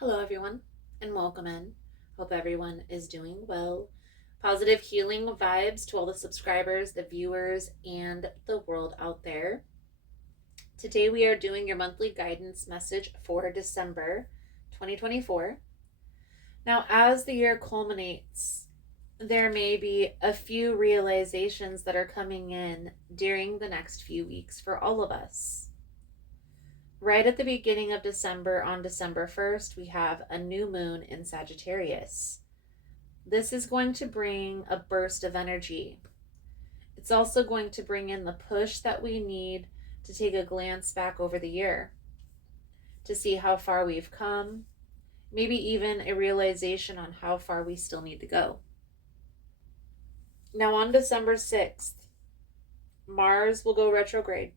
Hello, everyone, and welcome in. Hope everyone is doing well. Positive healing vibes to all the subscribers, the viewers, and the world out there. Today, we are doing your monthly guidance message for December 2024. Now, as the year culminates, there may be a few realizations that are coming in during the next few weeks for all of us. Right at the beginning of December, on December 1st, we have a new moon in Sagittarius. This is going to bring a burst of energy. It's also going to bring in the push that we need to take a glance back over the year, to see how far we've come, maybe even a realization on how far we still need to go. Now, on December 6th, Mars will go retrograde.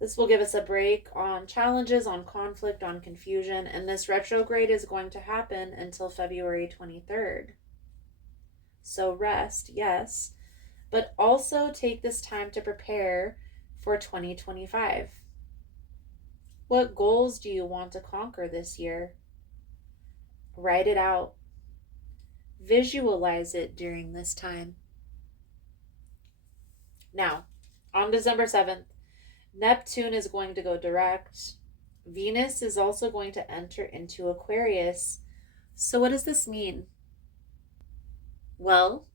This will give us a break on challenges, on conflict, on confusion, and this retrograde is going to happen until February 23rd. So rest, yes, but also take this time to prepare for 2025. What goals do you want to conquer this year? Write it out. Visualize it during this time. Now, on December 7th, Neptune is going to go direct. Venus is also going to enter into Aquarius. So what does this mean? Well,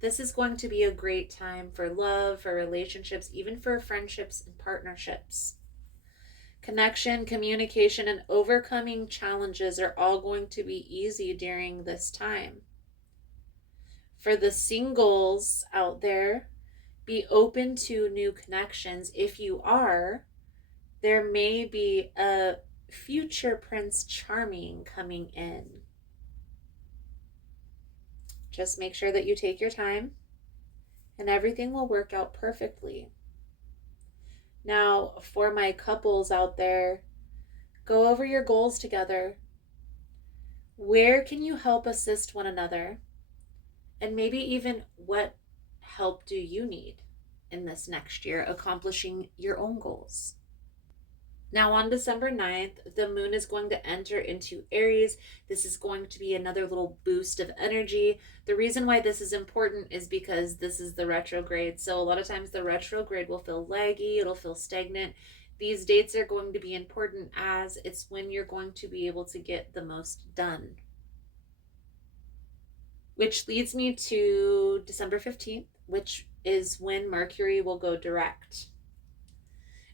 this is going to be a great time for love, for relationships, even for friendships and partnerships. Connection, communication, and overcoming challenges are all going to be easy during this time. For the singles out there, be open to new connections. If you are, there may be a future Prince Charming coming in. Just make sure that you take your time and everything will work out perfectly. Now, for my couples out there, go over your goals together. Where can you help assist one another? And maybe even what help do you need in this next year accomplishing your own goals? Now, on December 9th, the moon is going to enter into Aries. This is going to be another little boost of energy. The reason why this is important is because this is the retrograde. So a lot of times the retrograde will feel laggy, it'll feel stagnant. These dates are going to be important as it's when you're going to be able to get the most done. Which leads me to December 15th, which is when Mercury will go direct.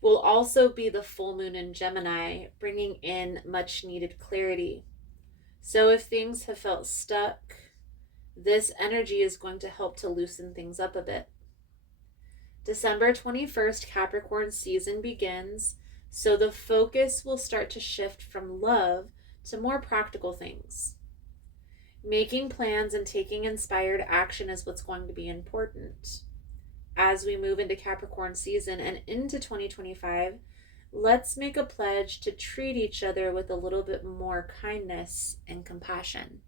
Will also be the full moon in Gemini, bringing in much needed clarity. So if things have felt stuck, this energy is going to help to loosen things up a bit. December 21st, Capricorn season begins, so the focus will start to shift from love to more practical things. Making plans and taking inspired action is what's going to be important. As we move into Capricorn season and into 2025, let's make a pledge to treat each other with a little bit more kindness and compassion.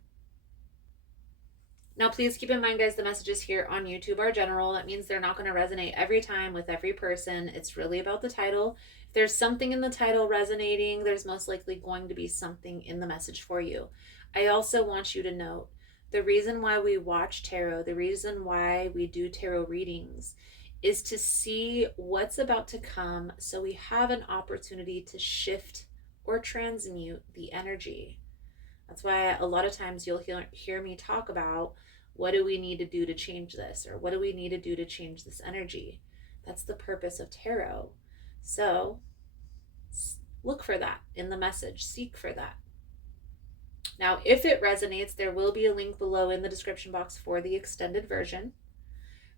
Now, please keep in mind, guys, the messages here on YouTube are general. That means they're not going to resonate every time with every person. It's really about the title. If there's something in the title resonating, there's most likely going to be something in the message for you. I also want you to note the reason why we watch tarot, the reason why we do tarot readings is to see what's about to come so we have an opportunity to shift or transmute the energy. That's why a lot of times you'll hear me talk about what do we need to do to change this, or what do we need to do to change this energy. That's the purpose of tarot. So look for that in the message, seek for that. Now, if it resonates, there will be a link below in the description box for the extended version.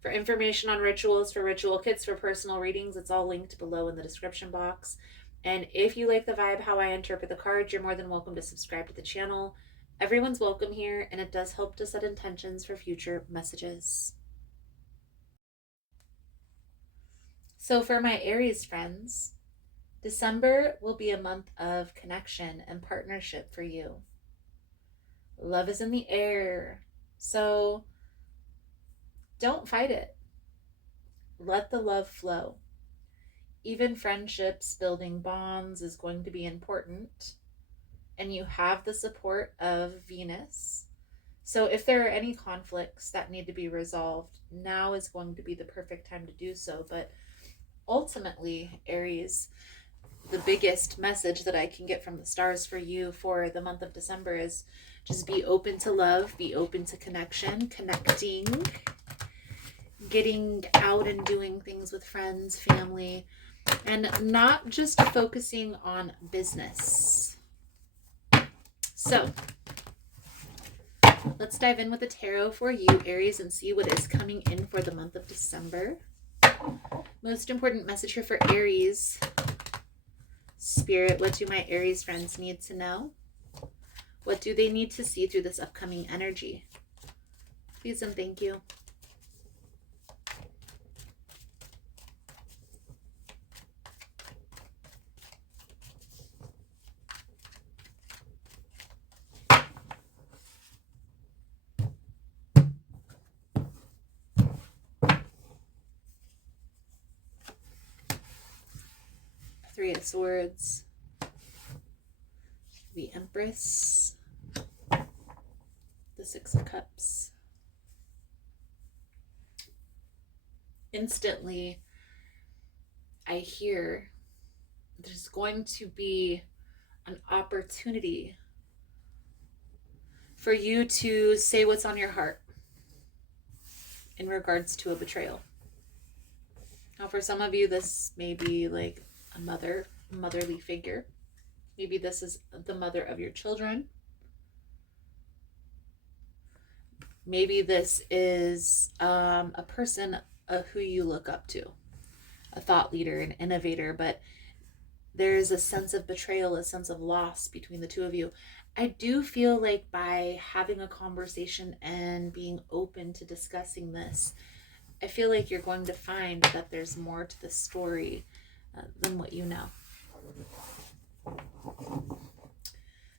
For information on rituals, for ritual kits, for personal readings, it's all linked below in the description box. And if you like the vibe, how I interpret the cards, you're more than welcome to subscribe to the channel. Everyone's welcome here, and it does help to set intentions for future messages. So for my Aries friends, December will be a month of connection and partnership for you. Love is in the air, so don't fight it. Let the love flow. Even friendships, building bonds is going to be important. and you have the support of Venus. So if there are any conflicts that need to be resolved, now is going to be the perfect time to do so. But ultimately, Aries, the biggest message that I can get from the stars for you for the month of December is just be open to love, be open to connection, connecting, getting out and doing things with friends, family, and not just focusing on business. So let's dive in with the tarot for you, Aries, and see what is coming in for the month of December. Most important message here for Aries. Spirit, what do my Aries friends need to know? What do they need to see through this upcoming energy? Please and thank you. Three of Swords, the Empress, the Six of Cups. Instantly, I hear there's going to be an opportunity for you to say what's on your heart in regards to a betrayal. Now, for some of you, this may be like a motherly figure. Maybe this is the mother of your children. Maybe this is a person who you look up to, a thought leader, an innovator, but there's a sense of betrayal, a sense of loss between the two of you. I do feel like by having a conversation and being open to discussing this, I feel like you're going to find that there's more to the story than what you know.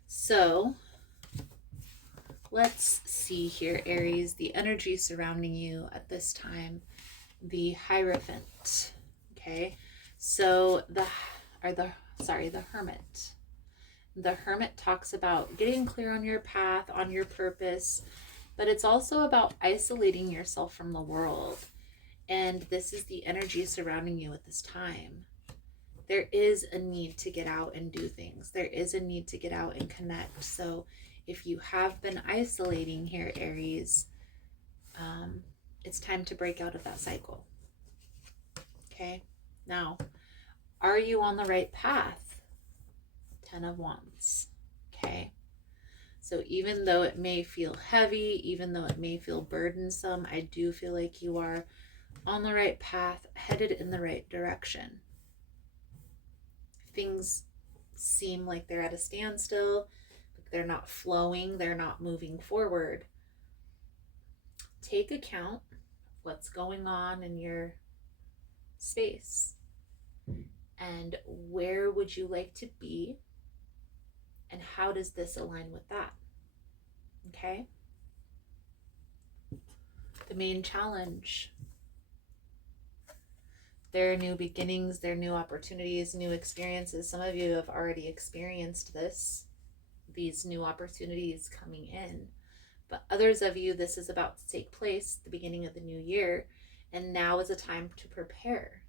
So let's see here, Aries, the energy surrounding you at this time, the Hierophant. Okay, so the Hermit. The Hermit talks about getting clear on your path, on your purpose, but it's also about isolating yourself from the world. And this is the energy surrounding you at this time. There is a need to get out and do things. There is a need to get out and connect. So if you have been isolating here, Aries, it's time to break out of that cycle. Okay, now, are you on the right path? 10 of Wands. Okay, so even though it may feel heavy, even though it may feel burdensome, I do feel like you are on the right path, headed in the right direction. Things seem like they're at a standstill, they're not flowing, they're not moving forward. Take account of what's going on in your space and where would you like to be, and how does this align with that? Okay, the main challenge. There are new beginnings, there are new opportunities, new experiences. Some of you have already experienced these new opportunities coming in. But others of you, this is about to take place at the beginning of the new year, and now is a time to prepare.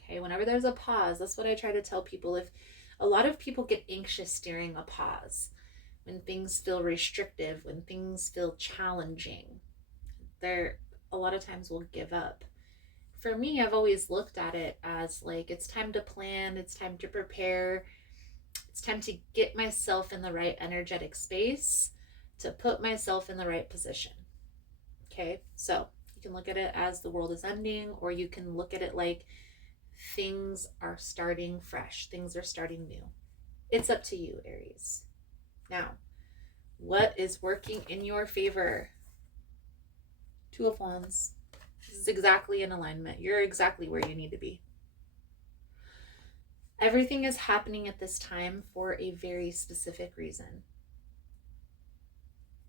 Okay, whenever there's a pause, that's what I try to tell people. If a lot of people get anxious during a pause, when things feel restrictive, when things feel challenging, they're a lot of times will give up. For me, I've always looked at it as like, it's time to plan, it's time to prepare, it's time to get myself in the right energetic space, to put myself in the right position. Okay, so you can look at it as the world is ending, or you can look at it like things are starting fresh, things are starting new. It's up to you, Aries. Now, what is working in your favor? Two of Wands. This is exactly in alignment. You're exactly where you need to be. Everything is happening at this time for a very specific reason.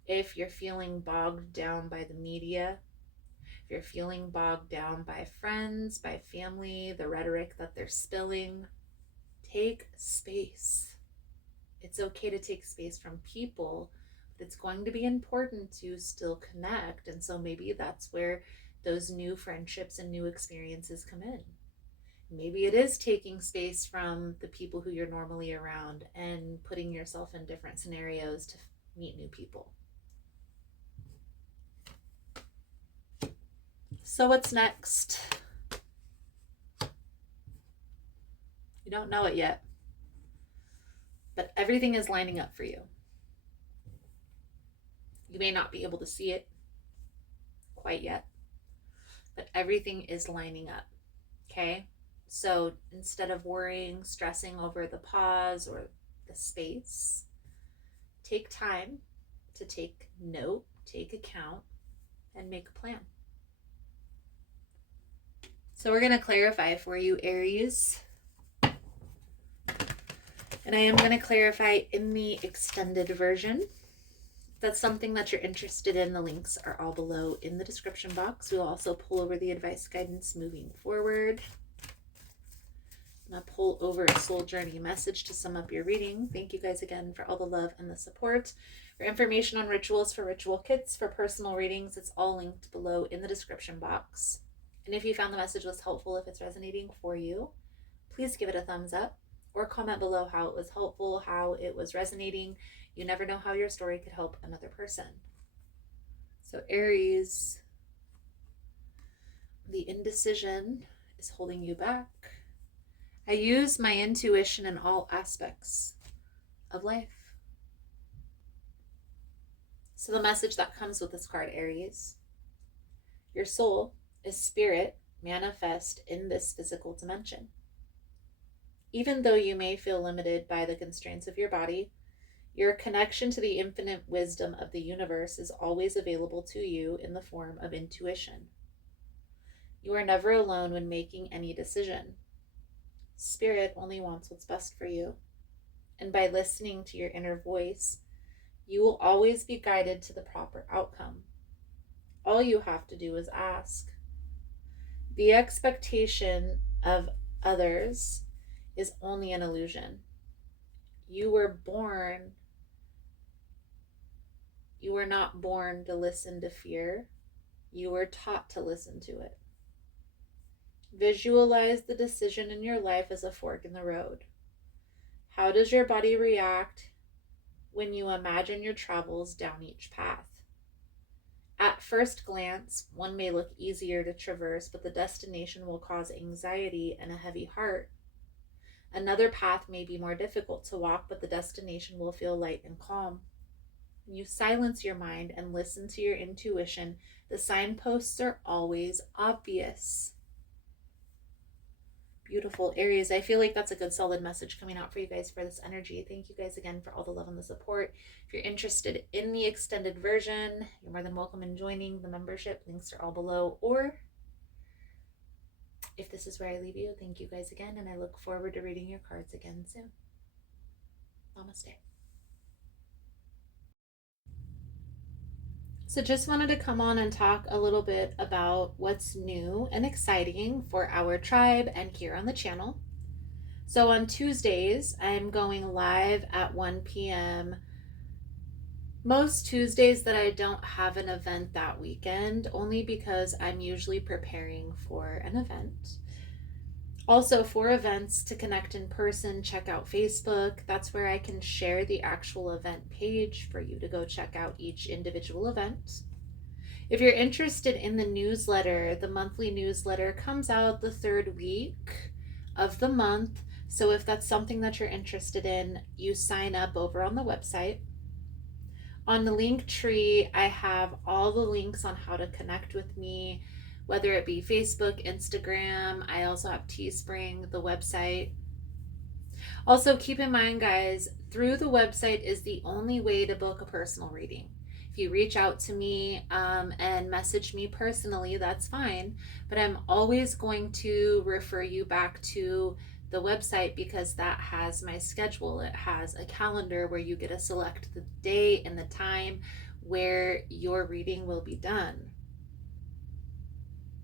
If you're feeling bogged down by the media, if you're feeling bogged down by friends, by family, the rhetoric that they're spilling, take space. It's okay to take space from people, but it's going to be important to still connect. And so maybe that's where those new friendships and new experiences come in. Maybe it is taking space from the people who you're normally around and putting yourself in different scenarios to meet new people. So what's next? You don't know it yet, but everything is lining up for you. You may not be able to see it quite yet, but everything is lining up. Okay? So instead of worrying, stressing over the pause or the space, take time to take note, take account, and make a plan. So we're going to clarify for you, Aries. And I am going to clarify in the extended version. If that's something that you're interested in, the links are all below in the description box. We'll also pull over the advice guidance moving forward. I'm going to pull over a soul journey message to sum up your reading. Thank you guys again for all the love and the support. For information on rituals, for ritual kits, for personal readings, it's all linked below in the description box. And if you found the message was helpful, if it's resonating for you, please give it a thumbs up or comment below how it was helpful, how it was resonating. You never know how your story could help another person. So Aries, the indecision is holding you back. I use my intuition in all aspects of life. So the message that comes with this card, Aries, your soul is spirit manifest in this physical dimension. Even though you may feel limited by the constraints of your body, your connection to the infinite wisdom of the universe is always available to you in the form of intuition. You are never alone when making any decision. Spirit only wants what's best for you. And by listening to your inner voice, you will always be guided to the proper outcome. All you have to do is ask. The expectation of others is only an illusion. You were not born to listen to fear. You were taught to listen to it. Visualize the decision in your life as a fork in the road. How does your body react when you imagine your travels down each path? At first glance, one may look easier to traverse, but the destination will cause anxiety and a heavy heart. Another path may be more difficult to walk, but the destination will feel light and calm. When you silence your mind and listen to your intuition, the signposts are always obvious. Beautiful, Aries. I feel like that's a good solid message coming out for you guys for this energy. Thank you guys again for all the love and the support. If you're interested in the extended version, you're more than welcome in joining the membership. Links are all below. Or if this is where I leave you, thank you guys again, and I look forward to reading your cards again soon. Namaste. So just wanted to come on and talk a little bit about what's new and exciting for our tribe and here on the channel. So on Tuesdays, I'm going live at 1 p.m. Most Tuesdays that I don't have an event that weekend, only because I'm usually preparing for an event. Also, for events to connect in person, check out Facebook. That's where I can share the actual event page for you to go check out each individual event. If you're interested in the newsletter, the monthly newsletter comes out the third week of the month. So if that's something that you're interested in, you sign up over on the website. On the link tree, I have all the links on how to connect with me, whether it be Facebook, Instagram. I also have Teespring, the website. Also, keep in mind, guys, through the website is the only way to book a personal reading. If you reach out to me and message me personally, that's fine. But I'm always going to refer you back to the website because that has my schedule. It has a calendar where you get to select the day and the time where your reading will be done.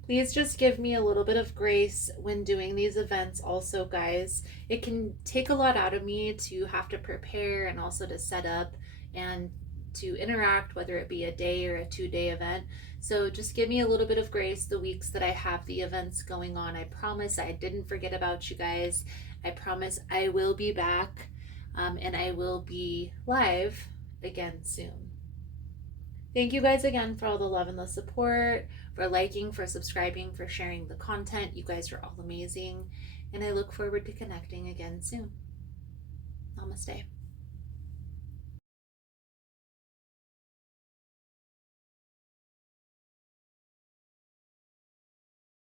Please just give me a little bit of grace when doing these events, also, guys. It can take a lot out of me to have to prepare and also to set up and to interact, whether it be a day or a 2-day event. So just give me a little bit of grace the weeks that I have the events going on. I promise I didn't forget about you guys. I promise I will be back, and I will be live again soon. Thank you guys again for all the love and the support, for liking, for subscribing, for sharing the content. You guys are all amazing, and I look forward to connecting again soon. Namaste.